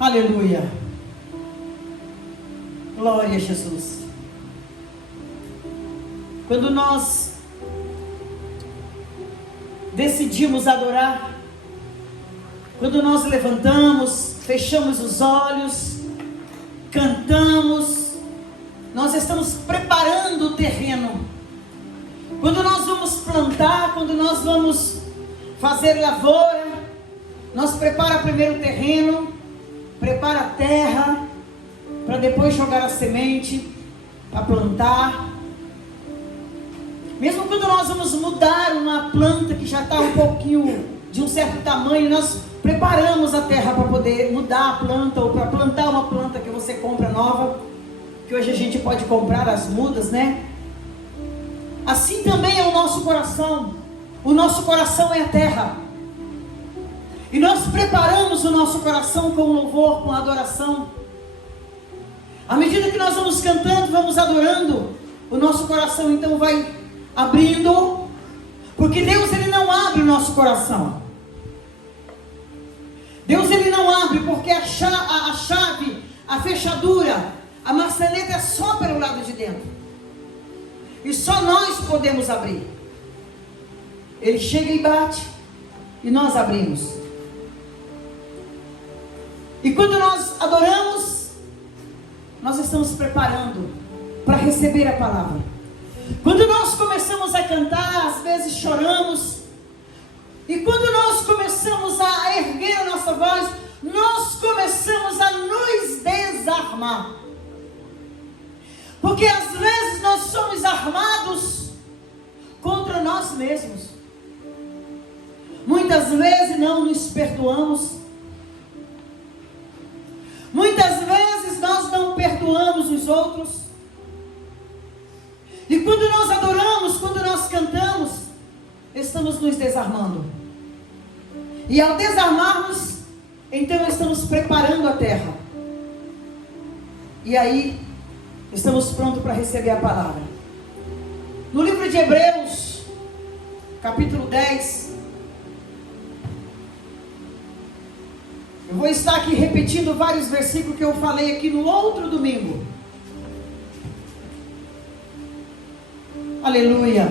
Aleluia. Glória a Jesus. Quando nós decidimos adorar, quando nós levantamos, fechamos os olhos, cantamos, nós estamos preparando o terreno. Quando nós vamos plantar, quando nós vamos fazer lavoura, nós prepara primeiro o terreno, prepara a terra, para depois jogar a semente, para plantar. Mesmo quando nós vamos mudar uma planta que já está um pouquinho de um certo tamanho, nós preparamos a terra para poder mudar a planta, ou para plantar uma planta que você compra nova, que hoje a gente pode comprar as mudas, né? Assim também é o nosso coração. O nosso coração é a terra. E nós preparamos o nosso coração com louvor, com adoração. À medida que nós vamos cantando, vamos adorando, o nosso coração então vai abrindo, porque Deus ele não abre o nosso coração. Deus ele não abre porque a chave, a fechadura, a maçaneta é só pelo lado de dentro. E só nós podemos abrir. Ele chega e bate, e nós abrimos. E quando nós adoramos, nós estamos preparando para receber a palavra. Quando nós começamos a cantar, às vezes choramos. E quando nós começamos a erguer a nossa voz, nós começamos a nos desarmar. Porque às vezes nós somos armados contra nós mesmos. Muitas vezes não nos perdoamos. Muitas vezes nós não perdoamos os outros. E quando nós adoramos, quando nós cantamos, estamos nos desarmando. E ao desarmarmos, então estamos preparando a terra. E aí, estamos prontos para receber a palavra. No livro de Hebreus, capítulo 10, eu vou estar aqui repetindo vários versículos que eu falei aqui no outro domingo. Aleluia.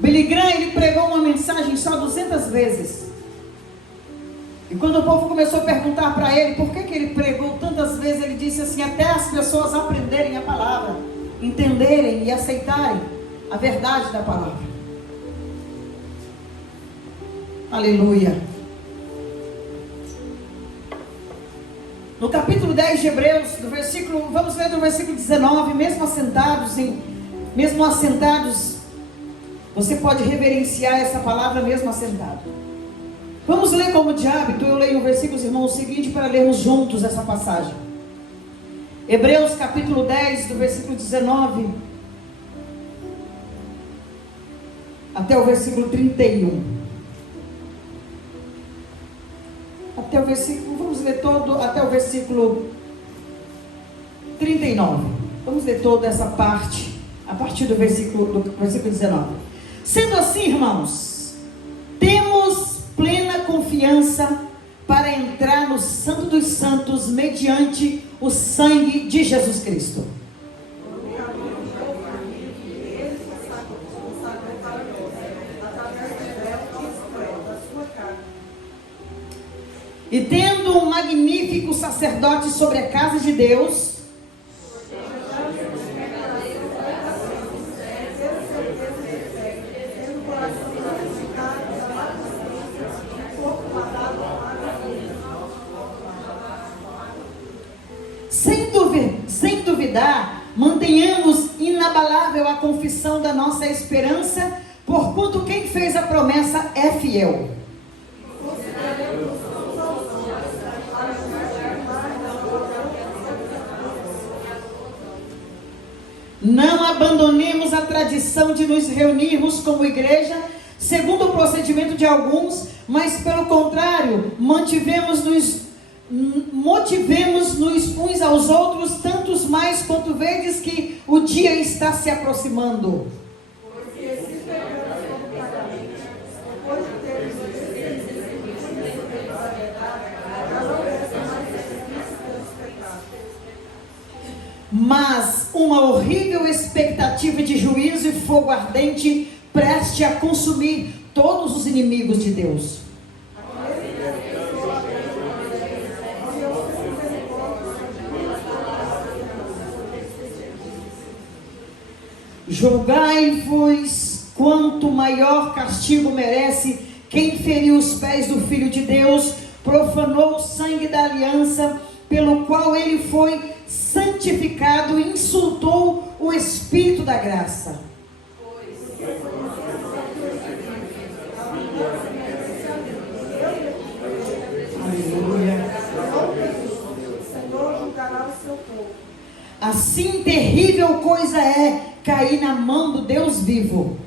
Billy Graham, ele pregou uma mensagem só 200 vezes. E quando o povo começou a perguntar para ele por que ele pregou tantas vezes, ele disse assim: até as pessoas aprenderem a palavra, entenderem e aceitarem a verdade da palavra. Aleluia. No capítulo 10 de Hebreus, vamos ler do versículo 19, mesmo assentados, você pode reverenciar essa palavra mesmo assentado. Vamos ler como de hábito. Eu leio o versículo, irmãos, seguinte, para lermos juntos essa passagem. Hebreus capítulo 10, do versículo 19 até o versículo 31. Até o versículo, vamos ler todo, até o versículo 39. Vamos ler toda essa parte, a partir do versículo 19. Sendo assim, irmãos, temos plena confiança para entrar no Santo dos Santos mediante o sangue de Jesus Cristo. E tendo um magnífico sacerdote sobre a casa de Deus, sem duvidar, mantenhamos inabalável a confissão da nossa esperança, porquanto quem fez a promessa é fiel. Não abandonemos a tradição de nos reunirmos como igreja, segundo o procedimento de alguns, mas pelo contrário, motivemos-nos uns aos outros, tantos mais quanto vedes que o dia está se aproximando. mas uma horrível expectativa de juízo e fogo ardente preste a consumir todos os inimigos de Deus. Julgai-vos quanto maior castigo merece quem feriu os pés do Filho de Deus, profanou o sangue da aliança, pelo qual ele foi santificado e insultou o Espírito da graça. Aleluia. Assim terrível coisa é cair na mão do Deus vivo.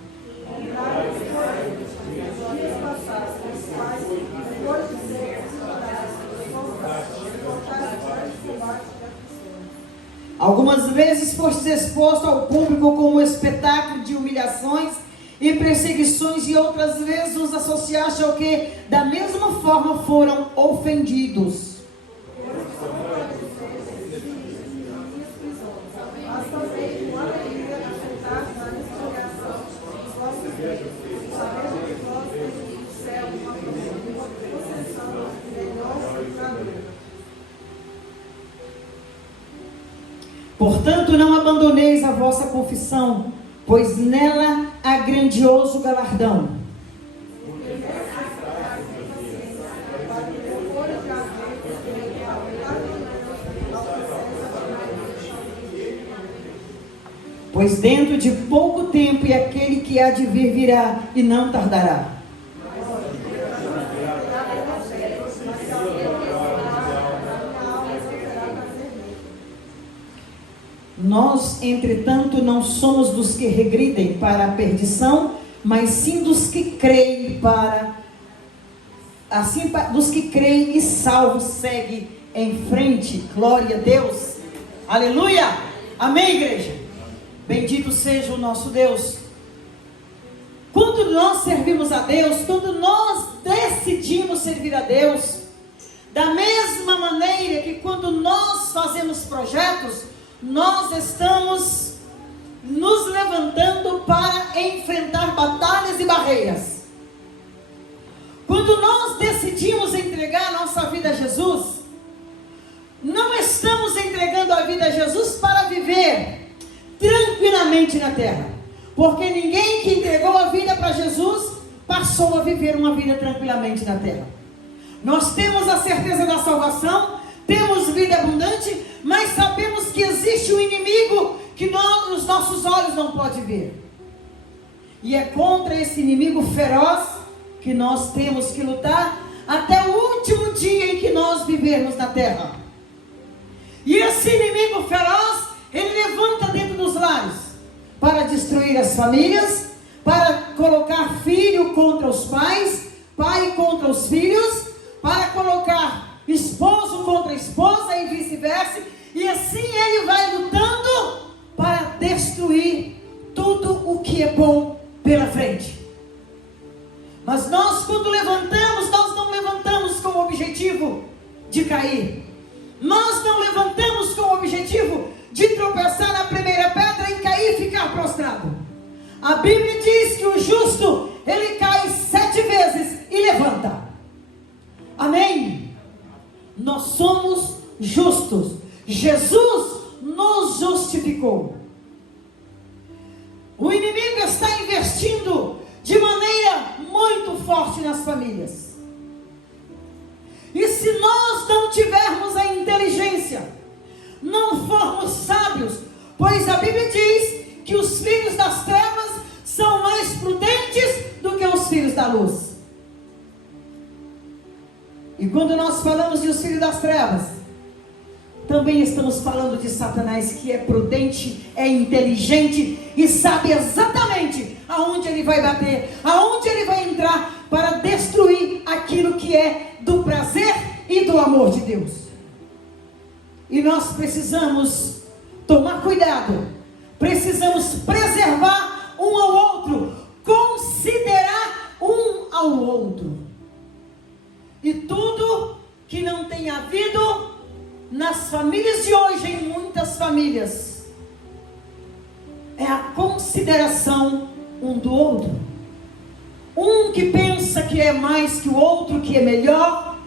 Algumas vezes foste exposto ao público como espetáculo de humilhações e perseguições, e outras vezes nos associaste ao que da mesma forma foram ofendidos. Portanto, não abandoneis a vossa confissão, pois nela há grandioso galardão. Pois dentro de pouco tempo e aquele que há de vir virá e não tardará. Nós, entretanto, não somos dos que regridem para a perdição, mas sim dos que creem dos que creem e salvos segue em frente. Glória a Deus. Aleluia. Amém, igreja. Bendito seja o nosso Deus. Quando nós servimos a Deus, quando nós decidimos servir a Deus, da mesma maneira que quando nós fazemos projetos, nós estamos nos levantando para enfrentar batalhas e barreiras. Quando nós decidimos entregar a nossa vida a Jesus, não estamos entregando a vida a Jesus para viver tranquilamente na terra, porque ninguém que entregou a vida para Jesus passou a viver uma vida tranquilamente na terra. Nós temos a certeza da salvação, temos vida abundante, mas sabemos que existe um inimigo que os nossos olhos não podem ver. E é contra esse inimigo feroz que nós temos que lutar até o último dia em que nós vivermos na terra. E esse inimigo feroz, ele levanta dentro dos lares para destruir as famílias, para colocar filho contra os pais, pai contra os filhos, para colocar esposo contra esposa e vice-versa, e assim ele vai lutando para destruir tudo o que é bom pela frente. Mas nós, quando levantamos, nós não levantamos com o objetivo de cair, nós não levantamos com o objetivo de tropeçar na primeira pedra e cair e ficar prostrado. A Bíblia diz que o justo, ele cai 7 vezes e levanta. Amém? Nós somos justos. Jesus nos justificou. O inimigo está investindo de maneira muito forte nas famílias. E se nós não tivermos a inteligência, não formos sábios, pois a Bíblia diz que os filhos das trevas são mais prudentes do que os filhos da luz. E quando nós falamos de os filhos das trevas, também estamos falando de Satanás, que é prudente, é inteligente e sabe exatamente aonde ele vai bater, aonde ele vai entrar para destruir aquilo que é do prazer e do amor de Deus. E nós precisamos tomar cuidado, precisamos preservar um ao outro, considerar um ao outro. E tudo que não tem havido nas famílias de hoje, em muitas muitas famílias é a consideração um do outro. Um que pensa que é mais que o outro, que é melhor,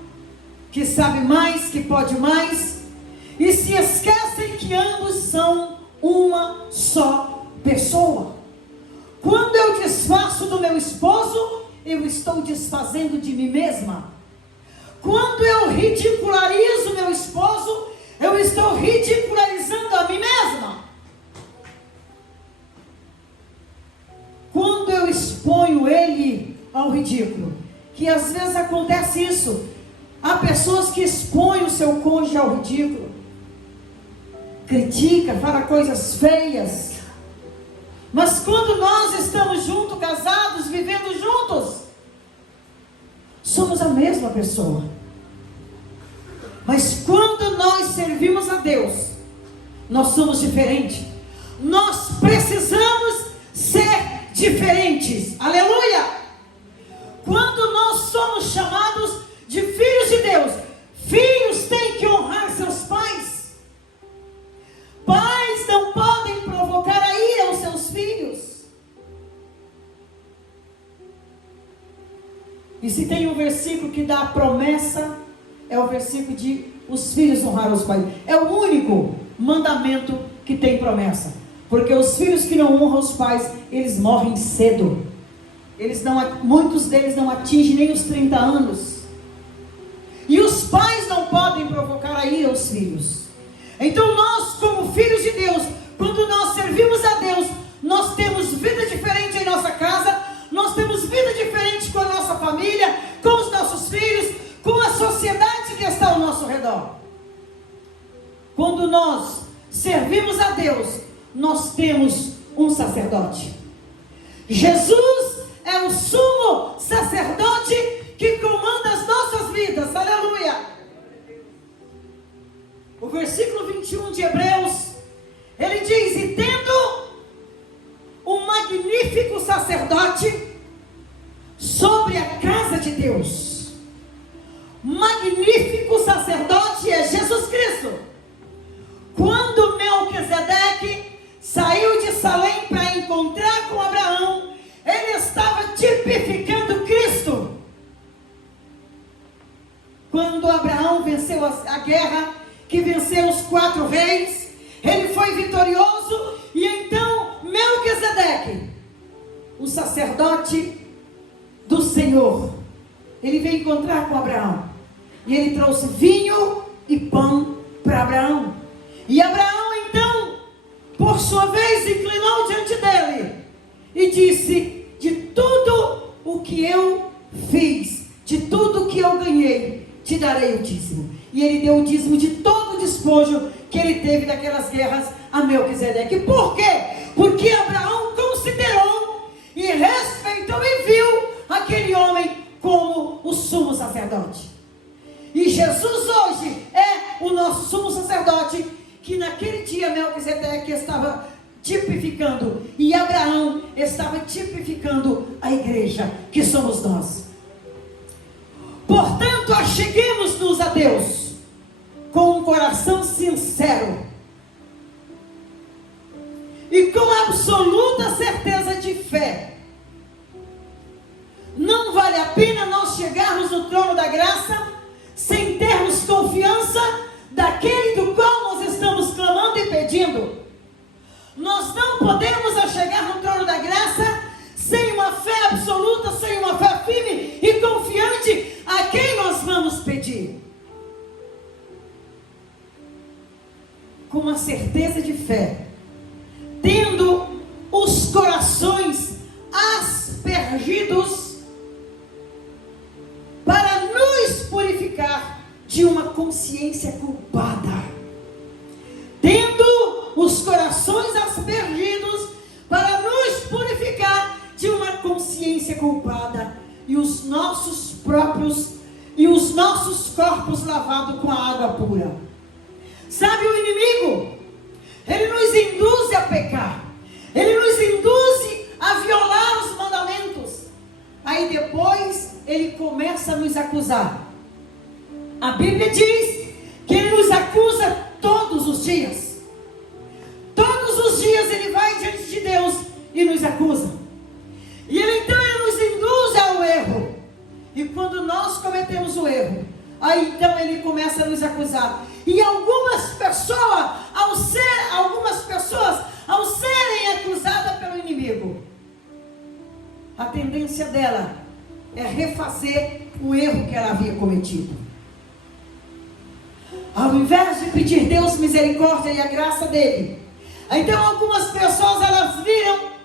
que sabe mais, que pode mais, e se esquecem que ambos são uma só pessoa. Quando eu desfaço do meu esposo, eu estou desfazendo de mim mesma. Quando eu ridicularizo meu esposo, eu estou ridicularizando a mim mesma. Quando eu exponho ele ao ridículo, que às vezes acontece isso, há pessoas que expõem o seu cônjuge ao ridículo, critica, fala coisas feias, mas quando nós estamos juntos, casados, vivendo juntos, somos a mesma pessoa. Mas quando nós servimos a Deus, nós somos diferentes. Nós precisamos ser diferentes. Aleluia! Quando nós somos chamados de filhos de Deus, filhos têm que honrar seus pais. Pais não podem provocar a ira aos seus filhos. E se tem um versículo que dá a promessa, é o versículo de os filhos honrar os pais. É o único mandamento que tem promessa. Porque os filhos que não honram os pais, eles morrem cedo. Muitos deles não atingem nem os 30 anos. E os pais não podem provocar a ira aos filhos. Então nós, como filhos de Deus, quando nós servimos a Deus, nós temos vida diferente em nossa casa, nós temos vida diferente com a nossa família, com os nossos filhos, com a sociedade que está ao nosso redor. Quando nós servimos a Deus, nós temos um sacerdote. Jesus é o sumo sacerdote que comanda as nossas vidas. Aleluia! O versículo 21 de Hebreus, ele diz: e tendo um magnífico sacerdote sobre a casa de Deus. Magnífico sacerdote é Jesus Cristo. Quando Melquisedeque saiu de Salém para encontrar com Abraão, ele estava tipificando Cristo. Quando Abraão venceu a guerra, que venceu os 4 reis, ele foi vitorioso, e então Melquisedeque, o sacerdote do Senhor, ele veio encontrar com Abraão, e ele trouxe vinho e pão para Abraão, e Abraão então, por sua vez, inclinou diante dele, e disse: de tudo o que eu fiz, de tudo que eu ganhei, te darei o dízimo. E ele deu o dízimo de todo o despojo que ele teve daquelas guerras a Melquisedeque. Por quê? Porque Abraão considerou e respeitou e viu aquele homem como o sumo sacerdote. E Jesus hoje é o nosso sumo sacerdote, que naquele dia Melquisedeque estava tipificando, e Abraão estava tipificando a igreja, que somos nós. Portanto, acheguemos-nos a Deus com um coração sincero e com absoluta certeza de fé. Não vale a pena nós chegarmos no trono da graça sem termos confiança daquele do qual nós estamos clamando e pedindo. Nós não podemos chegar no trono da graça sem uma fé absoluta, sem uma fé firme e confiante a quem nós vamos pedir. Com uma certeza de fé, tendo os corações aspergidos para nos purificar de uma consciência culpada. Tendo os corações aspergidos para nos purificar de uma consciência culpada, e os nossos corpos lavados com a água pura. Sabe, o inimigo, ele nos induz a pecar, ele nos induz a violar os mandamentos. Aí depois ele começa a nos acusar. A Bíblia diz que ele nos acusa todos os dias. acusar. E algumas pessoas, ao serem acusadas pelo inimigo, a tendência dela é refazer o erro que ela havia cometido. Ao invés de pedir Deus misericórdia e a graça dele, então algumas pessoas, elas viram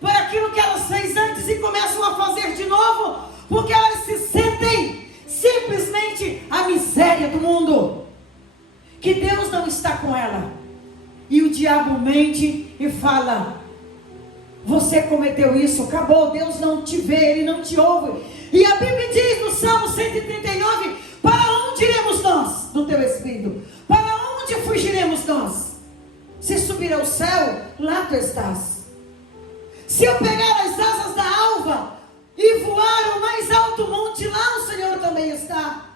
por aquilo que elas fez antes e começam a fazer de novo, porque elas se sentem simplesmente a miséria do mundo, que Deus não está com ela. E o diabo mente e fala: você cometeu isso, acabou, Deus não te vê, Ele não te ouve. E a Bíblia diz no Salmo 139, para onde iremos nós do teu Espírito? Para onde fugiremos nós? Se subir ao céu, lá tu estás. Se eu pegar as asas da alva e voar ao mais alto monte, lá o Senhor também está.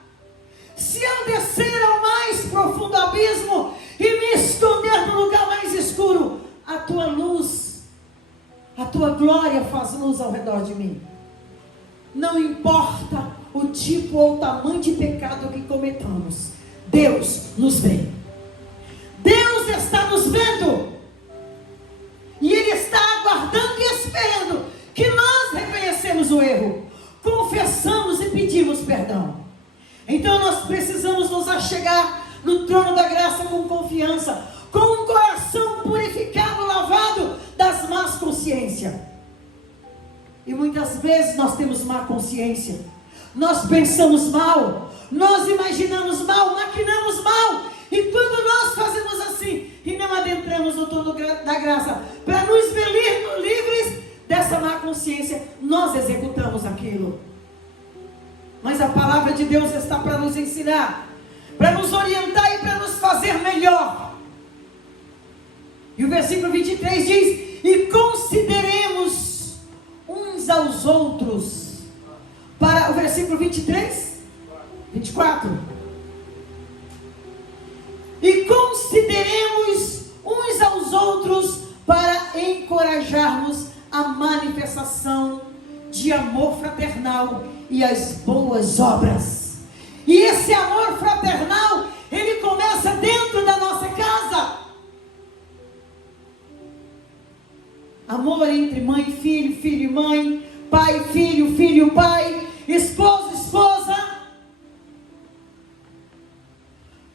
Se eu descer ao mais profundo abismo e me esconder no lugar mais escuro, a tua luz, a tua glória faz luz ao redor de mim. Não importa o tipo ou o tamanho de pecado que cometamos, Deus nos vê. Deus está nos vendo. E Ele está aguardando e esperando que nós reconhecemos o erro, confessamos e pedimos perdão. Então nós precisamos nos achegar no trono da graça com confiança, com um coração purificado, lavado das más consciências. E muitas vezes nós temos má consciência, nós pensamos mal, nós imaginamos mal, maquinamos mal. E quando nós fazemos assim e não adentramos no trono da graça para nos ver livres dessa má consciência, nós executamos aquilo. Mas a palavra de Deus está para nos ensinar, para nos orientar e para nos fazer melhor. E o versículo 23 diz: e consideremos uns aos outros. Para o versículo 24. E consideremos uns aos outros para encorajarmos a manifestação de amor fraternal e as boas obras. E esse amor fraternal, ele começa dentro da nossa casa. Amor entre mãe e filho, filho e mãe, pai e filho, filho e pai, esposo e esposa.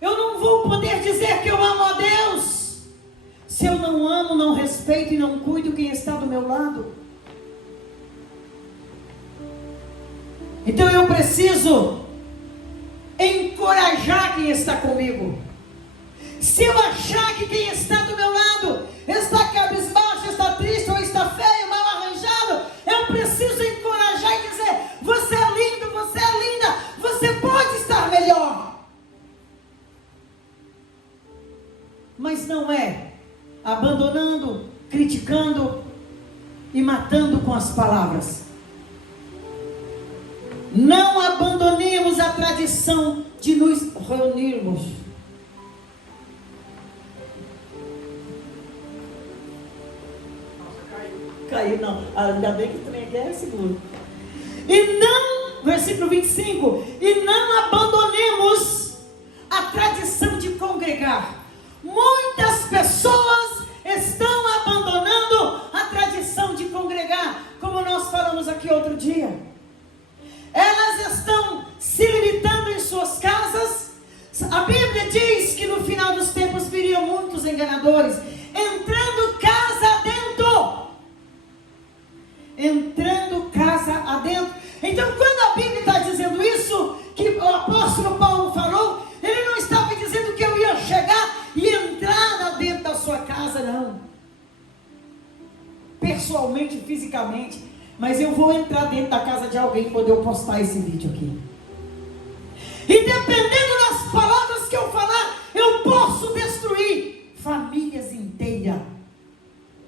Eu não vou poder dizer que eu amo a Deus se eu não amo, não respeito e não cuido quem está do meu lado. Então eu preciso encorajar quem está comigo. Se eu achar que quem está do meu lado está cabisbaixo, está triste ou está feio, mal arranjado, eu preciso encorajar e dizer: você é lindo, você é linda, você pode estar melhor. Mas não é abandonando, criticando e matando com as palavras. Não abandonemos a tradição de nos reunirmos. Caiu não, ainda bem que o trem aqui é seguro. E não, versículo 25, e não abandonemos a tradição de congregar. Muitas pessoas estão abandonando a tradição de congregar, como nós falamos aqui outro dia. Elas estão se limitando em suas casas. A Bíblia diz que no final dos tempos viriam muitos enganadores, entrando casa adentro. Entrando casa adentro. Então, quando a Bíblia está dizendo isso, que o apóstolo Paulo falou, ele não estava dizendo que eu ia chegar e entrar dentro da sua casa, não. Pessoalmente, fisicamente. Mas eu vou entrar dentro da casa de alguém quando eu postar esse vídeo aqui. E dependendo das palavras que eu falar, eu posso destruir famílias inteiras.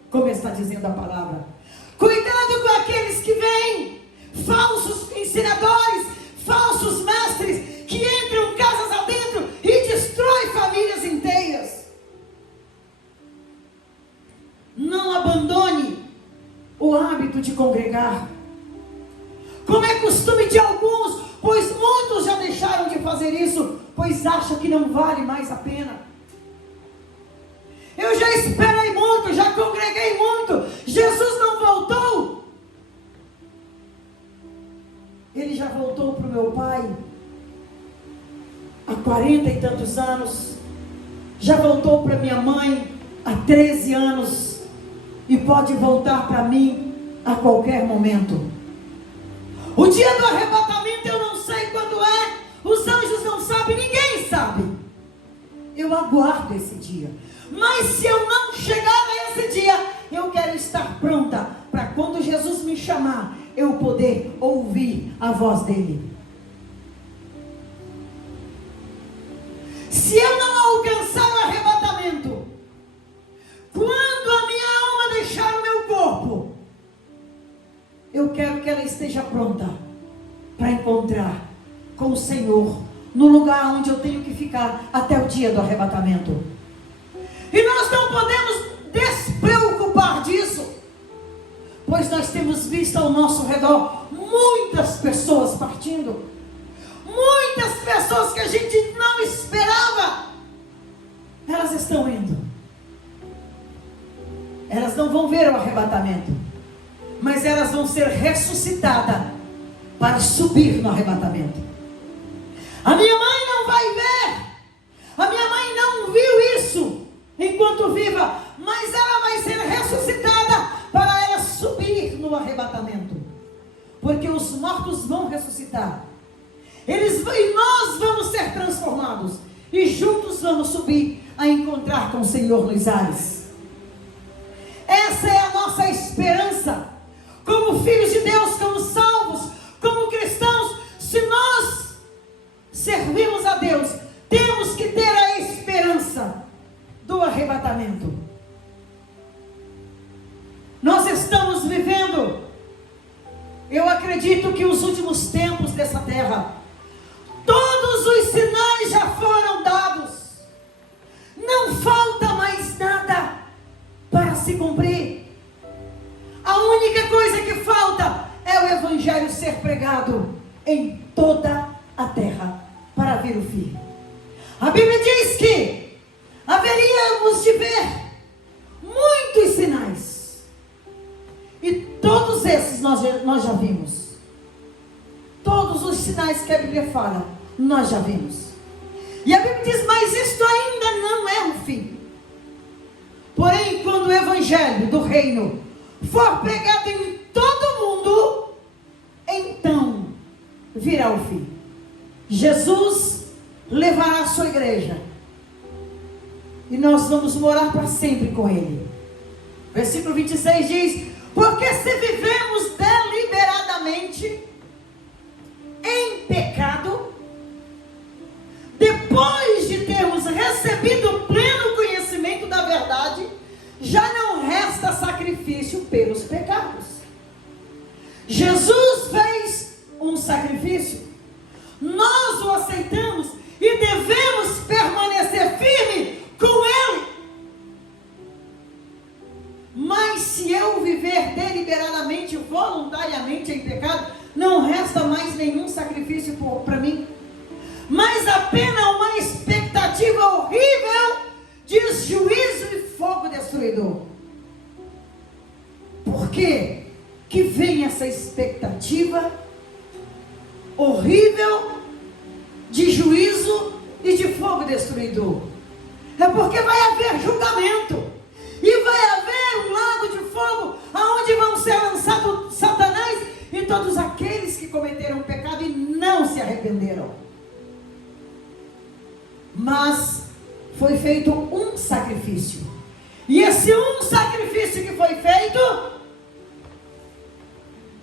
Como está dizendo a palavra. Cuidado com aqueles que vêm, falsos ensinadores, falsos mestres, que entram casas adentro e destroem famílias inteiras. Não abandone o hábito de congregar, como é costume de alguns, pois muitos já deixaram de fazer isso, pois acha que não vale mais a pena. Eu já esperei muito, já congreguei muito, Jesus não voltou. Ele já voltou para o meu pai há 40 e tantos anos, já voltou para minha mãe há 13 anos, e pode voltar para mim a qualquer momento. O dia do arrebatamento eu não sei quando é, os anjos não sabem, ninguém sabe. Eu aguardo esse dia, mas se eu não chegar a esse dia, eu quero estar pronta para quando Jesus me chamar, eu poder ouvir a voz dele. Se eu não alcançar o arrebatamento, quando a minha alma deixar o meu corpo, eu quero que ela esteja pronta para encontrar com o Senhor no lugar onde eu tenho que ficar até o dia do arrebatamento. E nós não podemos despreocupar disso, pois nós temos visto ao nosso redor muitas pessoas partindo, muitas pessoas que a gente não esperava, elas estão indo. Elas não vão ver o arrebatamento, mas elas vão ser ressuscitadas para subir no arrebatamento. A minha mãe não vai ver, a minha mãe não viu isso enquanto viva, mas ela vai ser ressuscitada para ela subir no arrebatamento, porque os mortos vão ressuscitar, e nós vamos ser transformados, e juntos vamos subir a encontrar com o Senhor nos ares. Essa é a nossa esperança, como filhos de Deus, como salvos, como cristãos. Se nós servimos a Deus, temos que ter a esperança do arrebatamento. Nós estamos vivendo, eu acredito que os últimos tempos dessa terra, todos os sinais já foram dados, não falta mais nada para se cumprir. A única coisa que falta é o Evangelho ser pregado em toda a terra para vir o fim. A Bíblia diz que haveríamos de ver muitos sinais, e todos esses nós já vimos. Todos os sinais que a Bíblia fala, nós já vimos. E a Bíblia diz, mas isto ainda não é o fim. Porém, quando o Evangelho do Reino for pregado em todo mundo, então virá o fim. Jesus levará a sua igreja, e nós vamos morar para sempre com Ele. Versículo 26 diz, porque se vivemos deliberadamente em pecado, depois de termos recebido o pleno conhecimento da verdade, já não resta sacrifício pelos pecados. Jesus fez um sacrifício, nós o aceitamos e devemos permanecer firme com Ele. Mas se eu viver deliberadamente, voluntariamente em pecado, não resta mais nenhum sacrifício para mim, mas apenas uma expectativa horrível de juízo e fogo destruidor. Por que que vem essa expectativa horrível de juízo e de fogo destruidor? É porque vai haver julgamento, e vai haver um lago de fogo, aonde vão ser lançados Satanás e todos aqueles que cometeram pecado e não se arrependeram. Mas foi feito um sacrifício, e esse um sacrifício que foi feito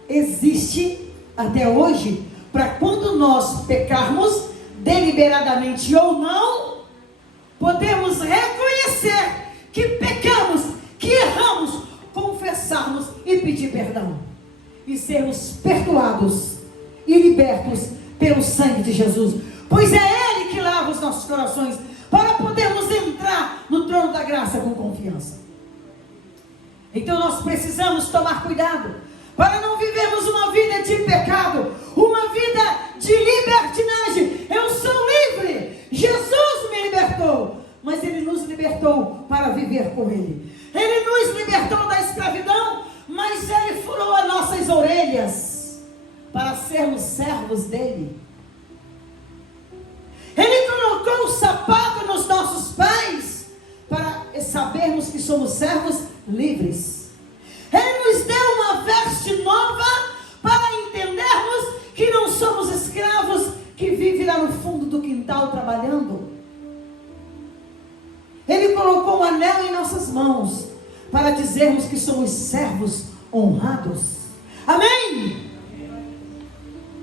existe até hoje, para quando nós pecarmos deliberadamente ou não, podemos reconhecer que pecamos, que erramos, confessarmos e pedir perdão, e sermos perdoados e libertos pelo sangue de Jesus, pois é Ele que lava os nossos corações, para podermos entrar no trono da graça com confiança. Então nós precisamos tomar cuidado, para não vivermos uma vida de pecado, uma vida de libertinagem. Eu sou Jesus me libertou, mas Ele nos libertou para viver com Ele. Ele nos libertou da escravidão, mas Ele furou as nossas orelhas para sermos servos dEle. Ele colocou o sapato nos nossos pés para sabermos que somos servos livres. Ele nos deu uma veste nova para entendermos que não somos escravos que vivem lá no fundo do quintal trabalhando. Ele colocou um anel em nossas mãos para dizermos que somos servos honrados. Amém?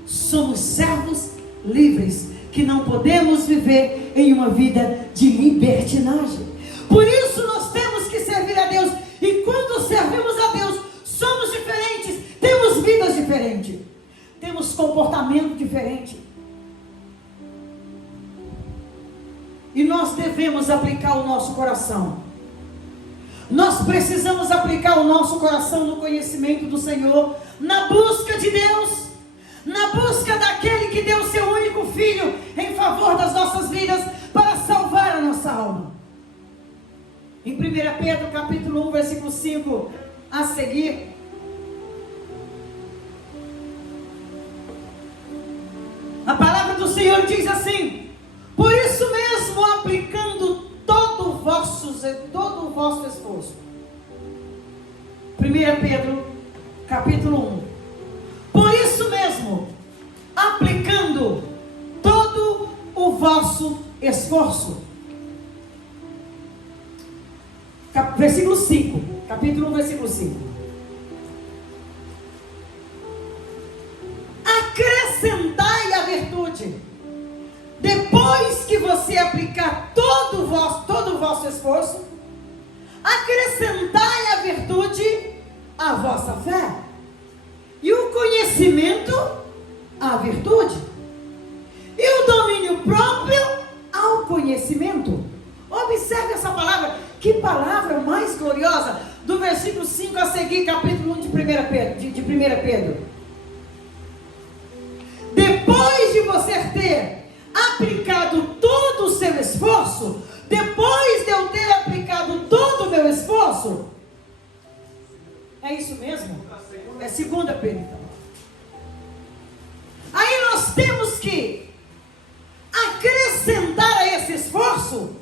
Somos servos livres, que não podemos viver em uma vida de libertinagem. Por isso nós temos que servir a Deus. E quando servimos a Deus, somos diferentes, temos vidas diferentes, temos comportamento diferente. E nós devemos aplicar o nosso coração. Nós precisamos aplicar o nosso coração no conhecimento do Senhor, na busca de Deus, na busca daquele que deu o seu único filho em favor das nossas vidas para salvar a nossa alma. Em 1 Pedro capítulo 1, versículo 5 a seguir, a palavra do Senhor diz assim: por isso mesmo, aplicando todo o vosso esforço. 1 Pedro capítulo 1. Por isso mesmo, aplicando todo o vosso esforço. Versículo 5. Capítulo 1, versículo 5. Acrescentai a virtude. Depois que você aplicar todo o vosso esforço, acrescentai a virtude à vossa fé, e o conhecimento à virtude, e o domínio próprio ao conhecimento. Observe essa palavra, que palavra mais gloriosa, do versículo 5 a seguir, capítulo 1 de 1 Pedro. Depois de você ter aplicado todo o seu esforço, depois de eu ter aplicado todo o meu esforço, é isso mesmo? É 2 Pedro então. Aí nós temos que acrescentar a esse esforço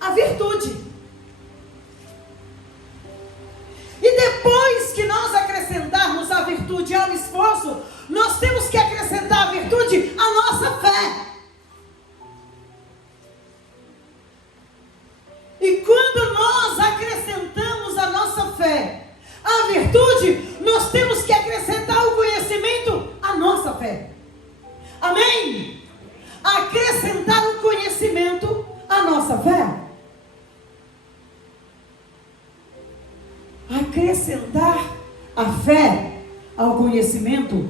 a virtude. E depois que nós acrescentarmos a virtude ao esforço, nós temos que acrescentar a virtude à nossa fé. E quando nós acrescentamos a nossa fé à virtude, nós temos que acrescentar o conhecimento à nossa fé. Amém? Acrescentar o conhecimento à nossa fé. Acrescentar a fé ao conhecimento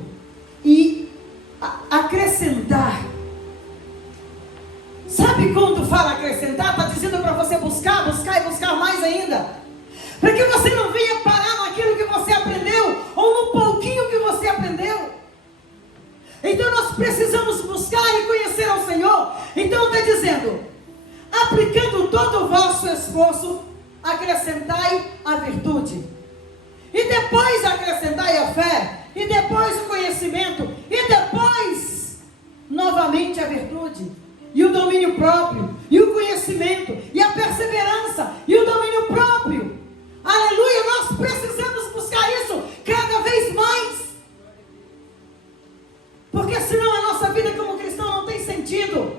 e acrescentar. Sabe quando fala acrescentar? Está dizendo para você buscar e buscar mais ainda. Para que você não venha parar naquilo que você aprendeu, ou no pouquinho que você aprendeu. Então nós precisamos buscar e conhecer ao Senhor. Então está dizendo, aplicando todo o vosso esforço, acrescentai a virtude, e depois acrescentai a fé, e depois o conhecimento, e depois novamente a virtude, e o domínio próprio, e o conhecimento, e a perseverança, e o domínio próprio. Aleluia, nós precisamos buscar isso cada vez mais, porque senão a nossa vida como cristão não tem sentido.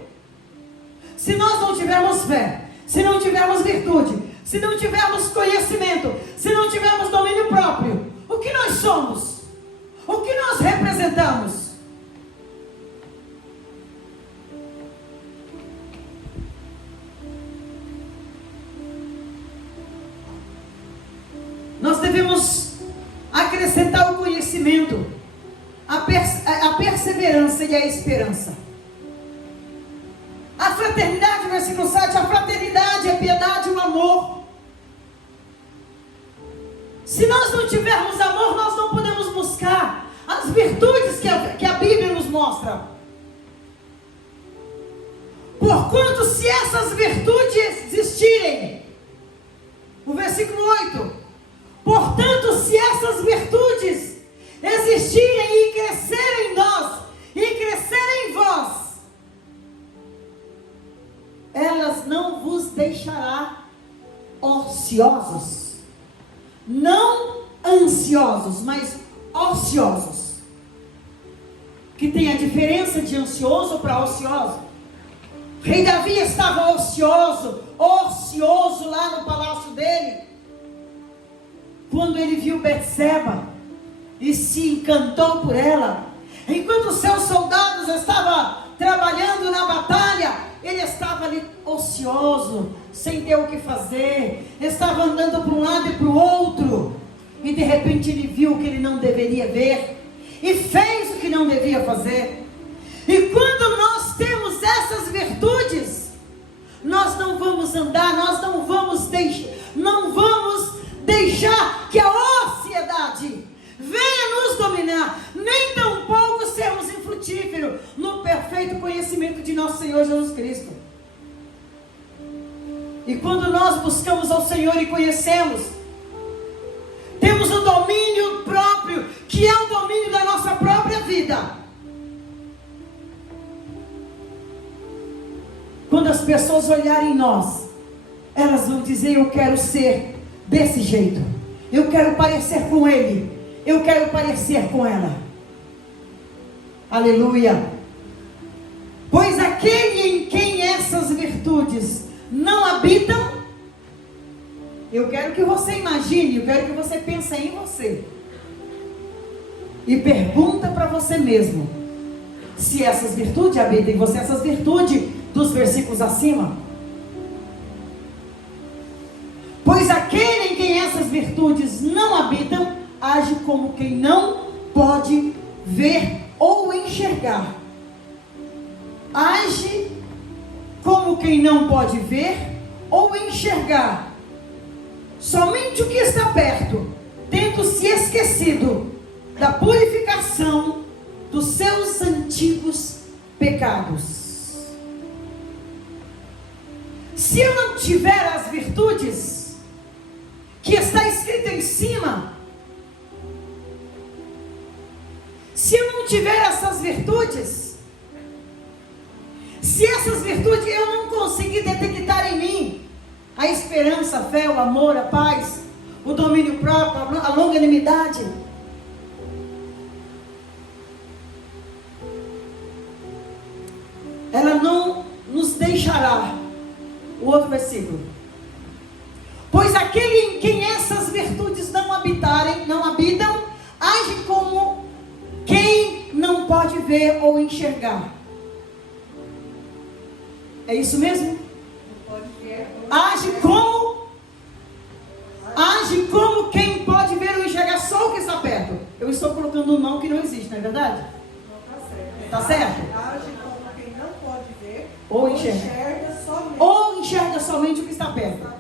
Se nós não tivermos fé, se não tivermos virtude, se não tivermos conhecimento, se não tivermos domínio próprio, o que nós somos? O que nós representamos? Nós devemos acrescentar o conhecimento, a perseverança e a esperança. A fraternidade, versículo 7, a fraternidade, a piedade e o amor. Se nós não tivermos amor, nós não podemos buscar as virtudes que a Bíblia nos mostra. mas não vos deixará ociosos. Não ansiosos, mas ociosos. Que tem a diferença de ansioso para ocioso. Rei Davi estava ocioso lá no palácio dele, quando ele viu Betseba e se encantou por ela. Enquanto os seus soldados estavam trabalhando na batalha, ele estava ali ocioso, sem ter o que fazer, estava andando para um lado e para o outro, e de repente ele viu o que ele não deveria ver, e fez o que não devia fazer. E quando nós temos essas virtudes, nós não vamos andar, nós não vamos deixar que a ociosidade venha nos dominar, nem tampouco sermos infrutíferos no perfeito conhecimento de nosso Senhor Jesus Cristo. E quando nós buscamos ao Senhor e conhecemos, temos o domínio próprio, que é o domínio da nossa própria vida. Quando as pessoas olharem em nós, elas vão dizer: eu quero ser desse jeito, eu quero parecer com ele, eu quero parecer com ela. Aleluia. Pois aquele em quem essas virtudes não habitam, eu quero que você imagine, eu quero que você pense em você e pergunta para você mesmo se essas virtudes habitam em você, essas virtudes dos versículos acima. Pois aquele em quem essas virtudes não habitam, age como quem não pode ver ou enxergar. Age como quem não pode ver ou enxergar somente o que está perto, tendo se esquecido da purificação dos seus antigos pecados. Se eu não tiver as virtudes que está escrito em cima, se eu não tiver essas virtudes, se essas virtudes eu não conseguir detectar em mim a esperança, a fé, o amor, a paz, o domínio próprio, a longanimidade, ela não nos deixará. O outro versículo: pois aquele em quem essas virtudes não habitam, age como quem não pode ver ou enxergar. É isso mesmo? Age como quem pode ver ou enxergar só o que está perto. Eu estou colocando um não que não existe, não é verdade? Está certo? Age como quem não pode ver ou enxerga somente o que está perto,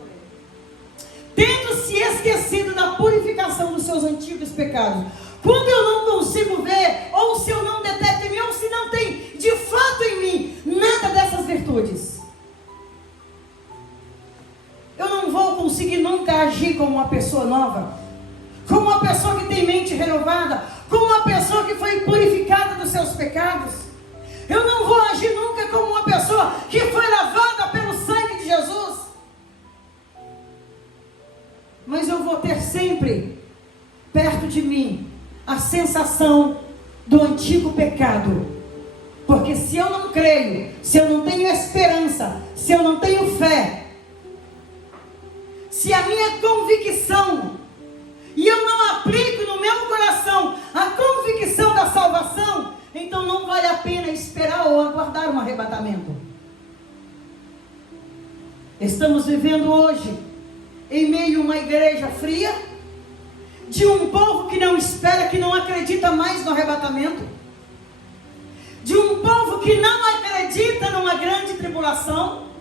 tendo se esquecido da purificação dos seus antigos pecados. Quando eu não consigo ver, ou se eu não detecto em mim, ou se não tem de fato em mim nada dessas virtudes, eu não vou conseguir nunca agir como uma pessoa nova, como uma pessoa que tem mente renovada, como uma pessoa que foi purificada dos seus pecados. Eu não vou agir nunca como uma pessoa que foi lavada pelo sangue de Jesus. Mas eu vou ter sempre perto de mim a sensação do antigo pecado. Porque se eu não creio, se eu não tenho esperança, se eu não tenho fé, se a minha convicção, e eu não aplico no meu coração a convicção da salvação, então não vale a pena esperar ou aguardar um arrebatamento. Estamos vivendo hoje em meio a uma igreja fria, de um povo que não espera, que não acredita mais no arrebatamento, de um povo que não acredita numa grande tribulação.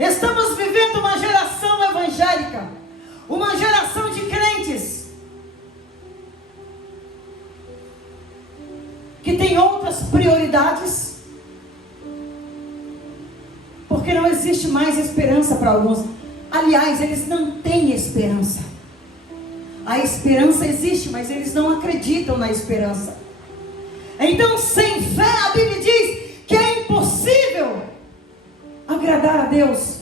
Estamos vivendo uma geração evangélica, uma geração de crentes que tem outras prioridades, porque não existe mais esperança para alguns. Aliás, eles não têm esperança. A esperança existe, mas eles não acreditam na esperança. Então, sem fé, a Bíblia diz que é impossível agradar a Deus.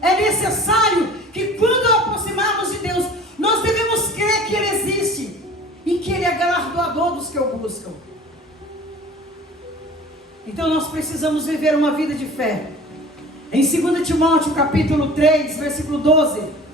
É necessário que quando aproximarmos de Deus, nós devemos crer que Ele existe e que Ele é galardoador dos que o buscam. Então nós precisamos viver uma vida de fé. Em 2 Timóteo capítulo 3, versículo 12.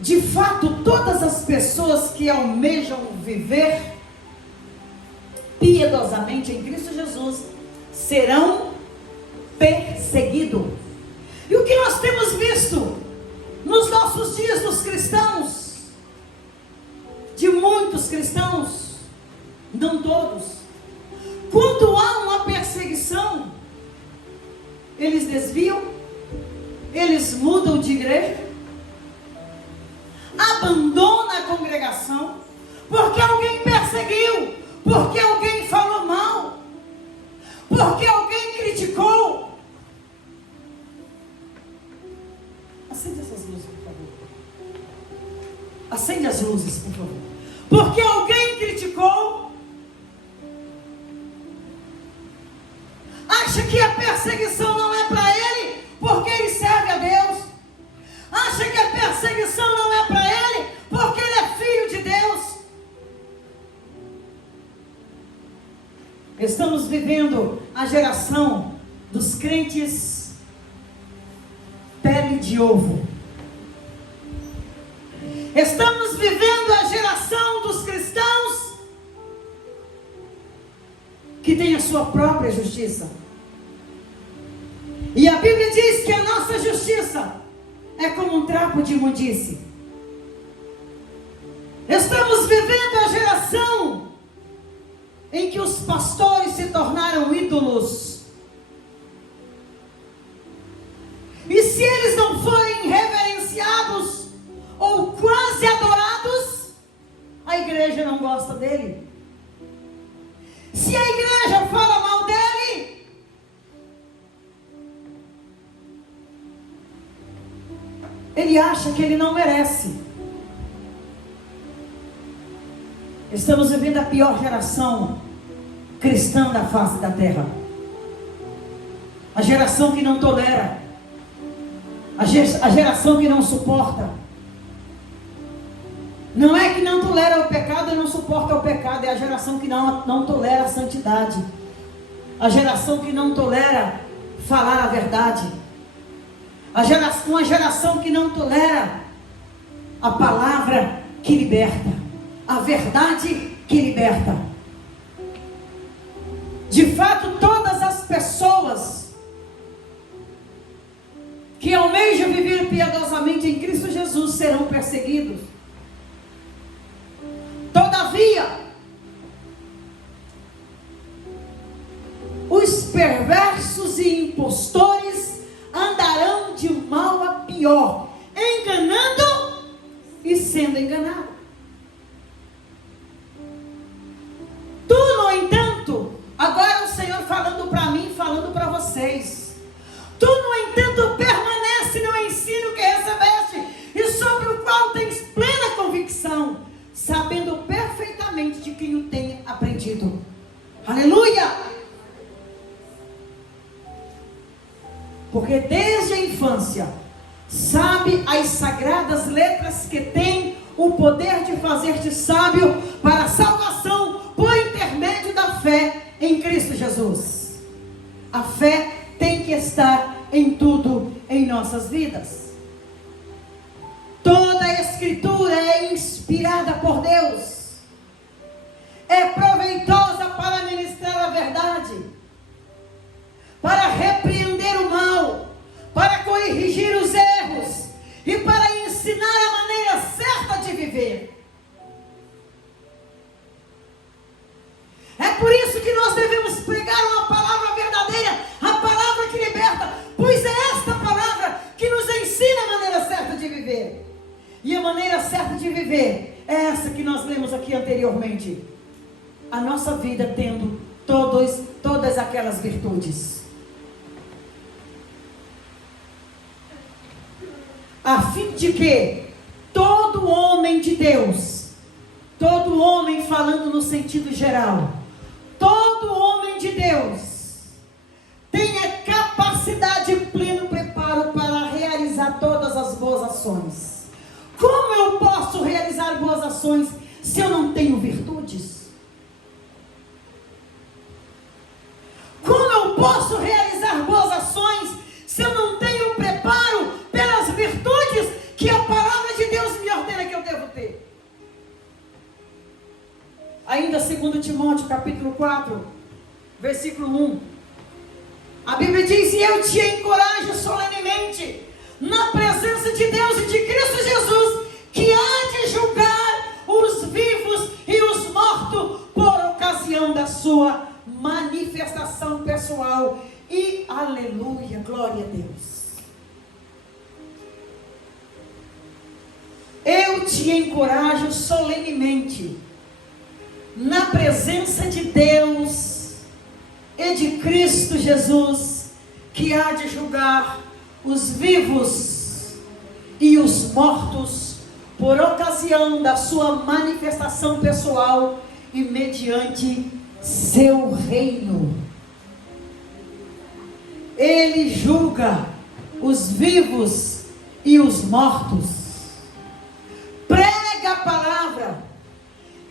De fato, todas as pessoas que almejam viver piedosamente em Cristo Jesus serão perseguidos. E o que nós temos visto nos nossos dias dos cristãos, de muitos cristãos, não todos, quando há uma perseguição, eles desviam, eles mudam de igreja, abandona a congregação, porque alguém perseguiu, porque alguém falou mal, porque alguém criticou. Acende essas luzes, por favor. Acende as luzes, por favor. Porque alguém criticou, acha que a perseguição não é para ele, porque ele serve a Deus. Acha que a perseguição não é para ele, porque ele é filho de Deus. Estamos vivendo a geração dos crentes pele de ovo. Estamos vivendo a geração dos cristãos que tem a sua própria justiça. E a Bíblia diz que a nossa justiça é como um trapo de imundície. Estamos vivendo a geração em que os pastores se tornaram ídolos. E se eles não forem reverenciados ou quase adorados, a igreja não gosta dele. Se a igreja fala mal dele, ele acha que ele não merece. Estamos vivendo a pior geração cristã da face da terra. A geração que não tolera. A geração que não suporta. Não é que não tolera o pecado e não suporta o pecado. É a geração que não tolera a santidade. A geração que não tolera falar a verdade. Uma geração que não tolera a palavra que liberta. A verdade que liberta. De fato, todas as pessoas que almejam viver piedosamente em Cristo Jesus serão perseguidos. Todavia, os perversos e impostores andarão de mal a pior, enganando e sendo enganados. Tu, no entanto, agora o Senhor falando para mim, falando para vocês. Tu, no entanto, permanece no ensino que recebeste e sobre o qual tens plena convicção, sabendo perfeitamente de quem o tem aprendido. Aleluia! Porque desde a infância sabe as sagradas letras que têm o poder de fazer-te sábio para a salvação por intermédio da fé em Cristo Jesus. A fé tem que estar em tudo em nossas vidas. Toda a Escritura é inspirada por Deus. É proveitosa para ministrar a verdade, para repreender o mal, para corrigir os erros e para ensinar a maneira certa de viver. É por isso que nós devemos pregar uma palavra verdadeira, a palavra que liberta, pois é esta palavra que nos ensina a maneira certa de viver. E a maneira certa de viver é essa que nós lemos aqui anteriormente. A nossa vida tendo todas aquelas virtudes. a fim de que todo homem de Deus, todo homem falando no sentido geral, todo homem de Deus tenha capacidade e pleno preparo para realizar todas as boas ações. Como eu posso realizar boas ações se eu não tenho virtudes? Como eu posso realizar boas ações se eu não tenho preparo pelas virtudes que a palavra de Deus me ordena que eu devo ter? Ainda 2 Timóteo capítulo 4, versículo 1. A Bíblia diz: e eu te encorajo solenemente, na presença de Deus e de Cristo Jesus, que há de julgar os vivos e os mortos por ocasião da sua manifestação pessoal. E aleluia, glória a Deus. Eu te encorajo solenemente, na presença de Deus e de Cristo Jesus, que há de julgar os vivos e os mortos por ocasião da sua manifestação pessoal e mediante seu reino. Ele julga os vivos e os mortos. Prega a palavra,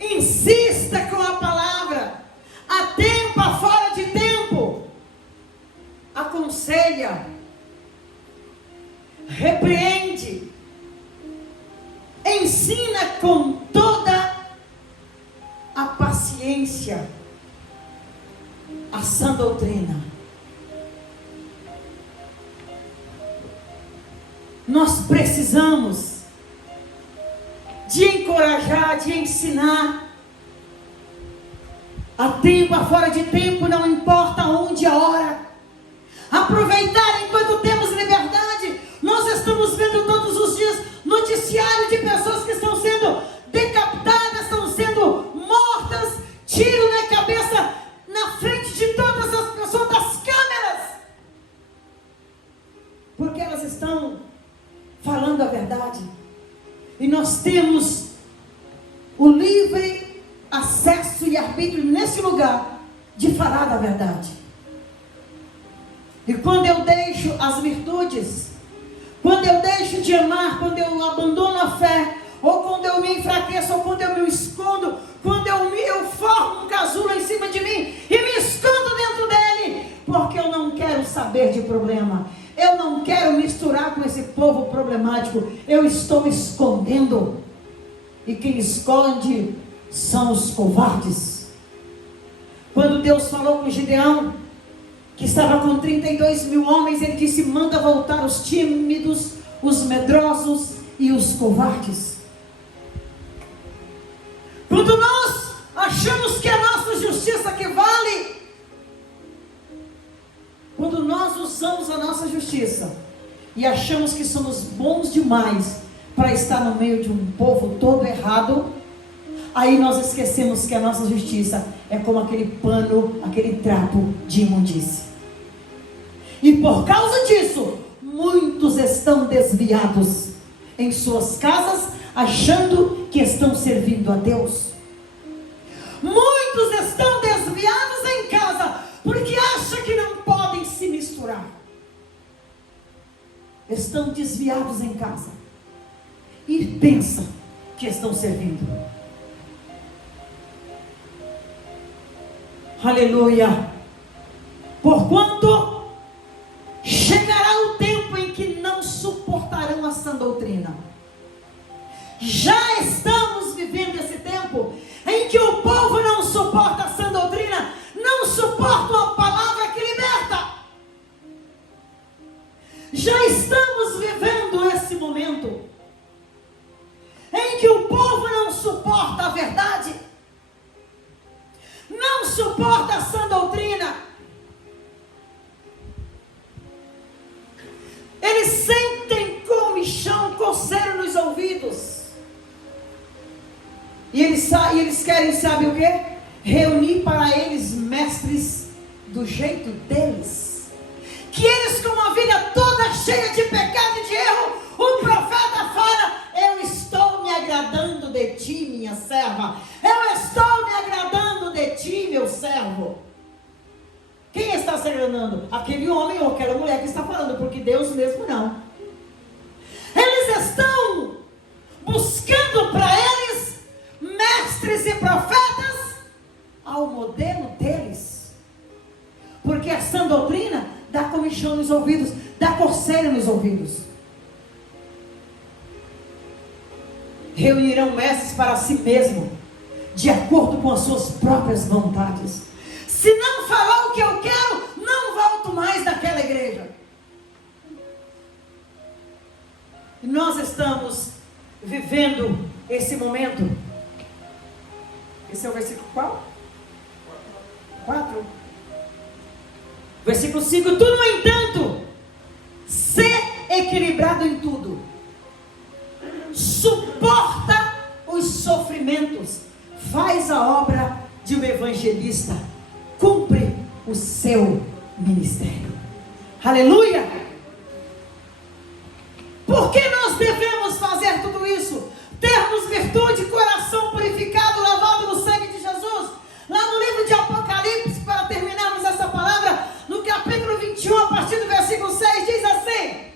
insista com a palavra, a tempo, a fora de tempo, aconselha, repreende, ensina com toda a paciência a sã doutrina. Nós precisamos de encorajar, de ensinar, a tempo, a fora de tempo, não importa onde, a hora. Aproveitar enquanto temos liberdade. Nós estamos vendo todos os dias noticiário de pessoas que estão sendo decapitadas, estão sendo mortas, tiro na cabeça, na frente de todas as pessoas, das câmeras, porque elas estão falando a verdade. E nós temos o livre acesso e arbítrio nesse lugar de falar da verdade. E quando eu deixo as virtudes, quando eu deixo de amar, quando eu abandono a fé, ou quando eu me enfraqueço, ou quando eu me escondo, quando eu formo um casulo em cima de mim e me escondo dentro dele, porque eu não quero saber de problema, eu não quero misturar com esse povo problemático, eu estou me escondendo. E quem esconde são os covardes. Quando Deus falou com Gideão, que estava com 32 mil homens, ele disse: manda voltar os tímidos, os medrosos e os covardes. Quando nós achamos que é a nossa justiça que vale, quando nós usamos a nossa justiça e achamos que somos bons demais para estar no meio de um povo todo errado, aí nós esquecemos que a nossa justiça é como aquele pano, aquele trapo de imundície. E por causa disso, muitos estão desviados em suas casas, achando que estão servindo a Deus. Muitos estão desviados em casa, porque acham que não podem se misturar. Estão desviados em casa e pensam que estão servindo. Aleluia. Porquanto chegará o tempo em que não suportarão a sã doutrina. Já estamos vivendo esse tempo em que o povo não suporta a sã doutrina, não suporta a palavra que liberta. Já estamos vivendo esse momento em que o povo não suporta a verdade, não suporta a sã doutrina. Eles sentem comichão, coceira nos ouvidos. E eles querem, sabe o quê? Reunir para eles mestres do jeito deles. Que eles, com uma vida toda cheia de pecado e de erro, o profeta enganando? Aquele homem ou aquela mulher que está falando, porque Deus mesmo não. Eles estão buscando para eles mestres e profetas ao modelo deles. Porque a sã doutrina dá comichão nos ouvidos, dá coceira nos ouvidos. Reunirão mestres para si mesmo, de acordo com as suas próprias vontades. Se não falar o que eu quero, não volto mais naquela igreja. Nós estamos vivendo esse momento. Esse é o versículo qual? 4. Versículo 5. Tu, no entanto, ser equilibrado em tudo. Suporta os sofrimentos. Faz a obra de um evangelista. Cumpre o seu ministério. Aleluia! Por que nós devemos fazer tudo isso? Termos virtude, coração purificado, lavado no sangue de Jesus. Lá no livro de Apocalipse, para terminarmos essa palavra, no capítulo 21, a partir do versículo 6, diz assim: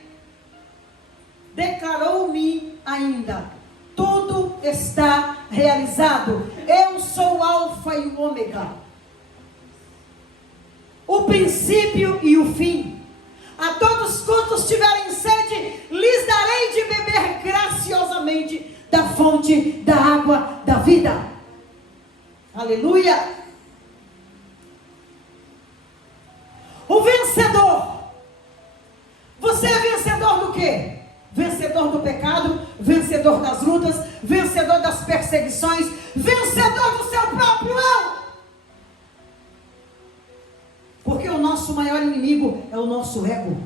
declarou-me ainda, tudo está realizado. Eu sou o Alfa e o Ômega, o princípio e o fim. A todos quantos tiverem sede, lhes darei de beber graciosamente da fonte da água da vida. Aleluia! O vencedor. Você é vencedor do quê? Vencedor do pecado, vencedor das lutas, vencedor das perseguições, vencedor do seu próprio eu. Porque o nosso maior inimigo é o nosso ego.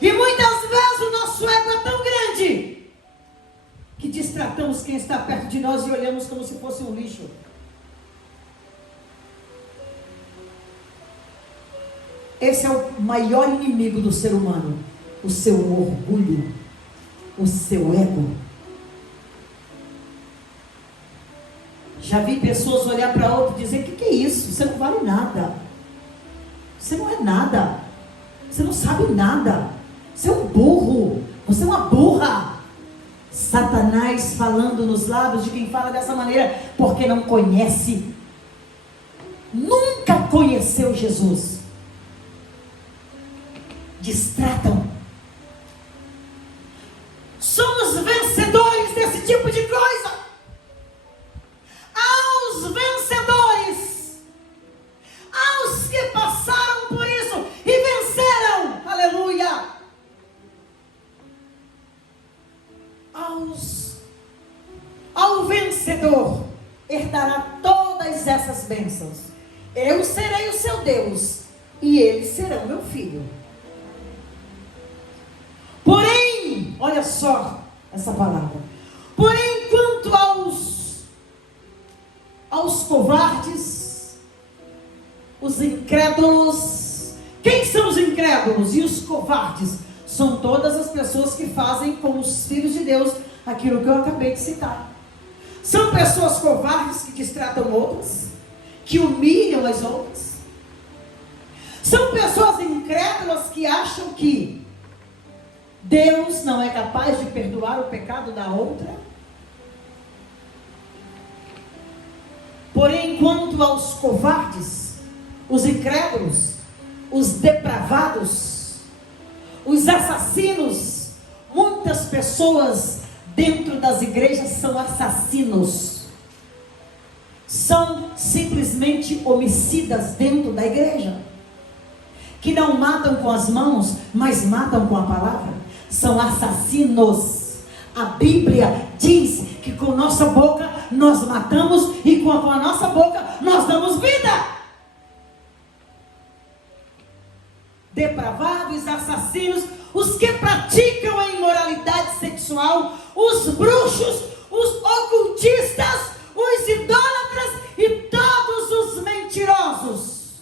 E muitas vezes o nosso ego é tão grande que destratamos quem está perto de nós e olhamos como se fosse um lixo. Esse é o maior inimigo do ser humano. O seu orgulho, o seu ego. Já vi pessoas olhar para outra e dizer: que é isso? Você não vale nada. Você não é nada. Você não sabe nada. Você é um burro. Você é uma burra. Satanás falando nos lábios de quem fala dessa maneira, porque não conhece. Nunca conheceu Jesus. Distratam. Somos vencedores desse tipo de coisa. Aos vencedores, aos que passaram por isso e venceram, aleluia, ao vencedor herdará todas essas bênçãos. Eu serei o seu Deus e eles serão meu filho. Porém, olha só essa palavra. Porém, quanto aos covardes, os incrédulos. Quem são os incrédulos e os covardes? São todas as pessoas que fazem com os filhos de Deus aquilo que eu acabei de citar. São pessoas covardes que distratam outras, que humilham as outras. São pessoas incrédulas que acham que Deus não é capaz de perdoar o pecado da outra. Porém, quanto aos covardes, os incrédulos, os depravados, os assassinos, muitas pessoas dentro das igrejas são assassinos. São simplesmente homicidas dentro da igreja, que não matam com as mãos, mas matam com a palavra. São assassinos. A Bíblia diz que com nossa boca nós matamos e com a nossa boca nós damos vida. Depravados, assassinos, os que praticam a imoralidade sexual, os bruxos, os ocultistas, os idólatras e todos os mentirosos.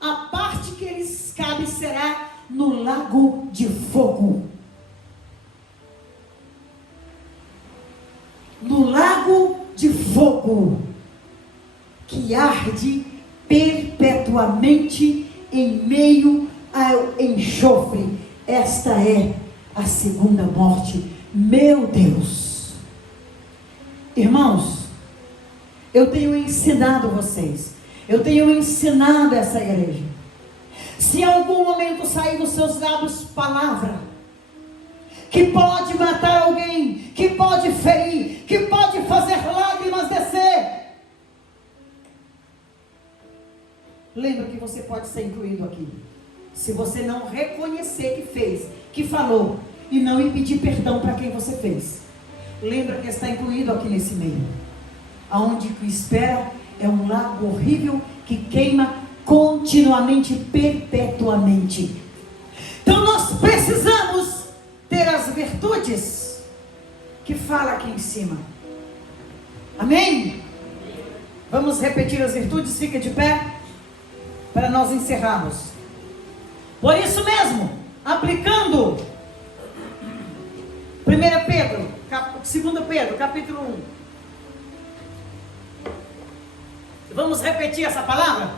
A parte que lhes cabe será no lago de fogo. No lago de fogo, que arde perpetuamente em meio ao enxofre. Esta é a segunda morte. Meu Deus! Irmãos, eu tenho ensinado vocês, eu tenho ensinado essa igreja. Se em algum momento sair dos seus lábios palavra que pode matar alguém, que pode ferir, que pode fazer lágrimas descer, lembra que você pode ser incluído aqui. Se você não reconhecer que fez, que falou, e não impedir perdão para quem você fez, lembra que está incluído aqui nesse meio. Aonde o que espera é um lago horrível que queima continuamente, perpetuamente. Então nós precisamos ter as virtudes que fala aqui em cima. Amém? Vamos repetir as virtudes, fica de pé, para nós encerrarmos. Por isso mesmo, aplicando 2 Pedro, capítulo 1. Vamos repetir essa palavra?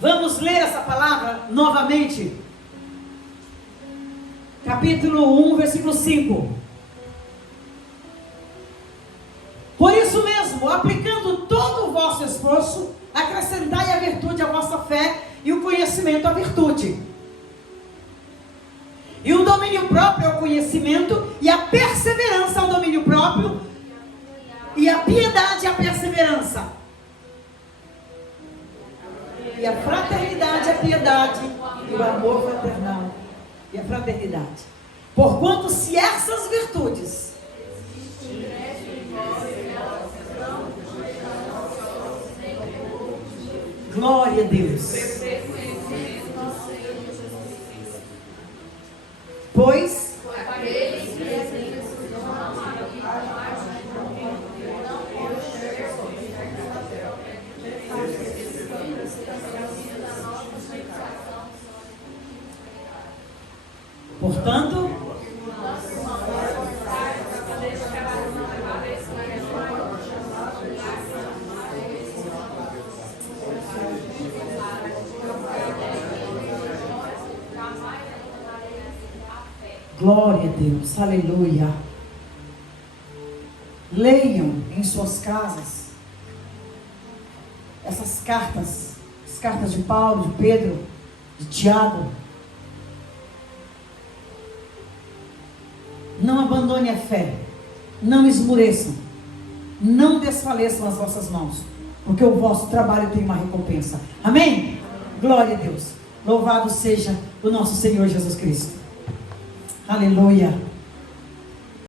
Vamos ler essa palavra novamente. Capítulo 1, versículo 5. Por isso mesmo, aplicando todo o vosso esforço, acrescentai a virtude à vossa fé, e o conhecimento à virtude, e o domínio próprio ao conhecimento, e a perseverança ao domínio próprio, e a piedade à perseverança, e a fraternidade à piedade, e o amor fraternal e a fraternidade. Porquanto se essas virtudes glória a Deus. Pois portanto, glória a Deus, aleluia. Leiam em suas casas essas cartas, as cartas de Paulo, de Pedro, de Tiago. Não abandone a fé, não esmoreçam, não desfaleçam as vossas mãos, porque o vosso trabalho tem uma recompensa. Amém? Glória a Deus. Louvado seja o nosso Senhor Jesus Cristo. Aleluia.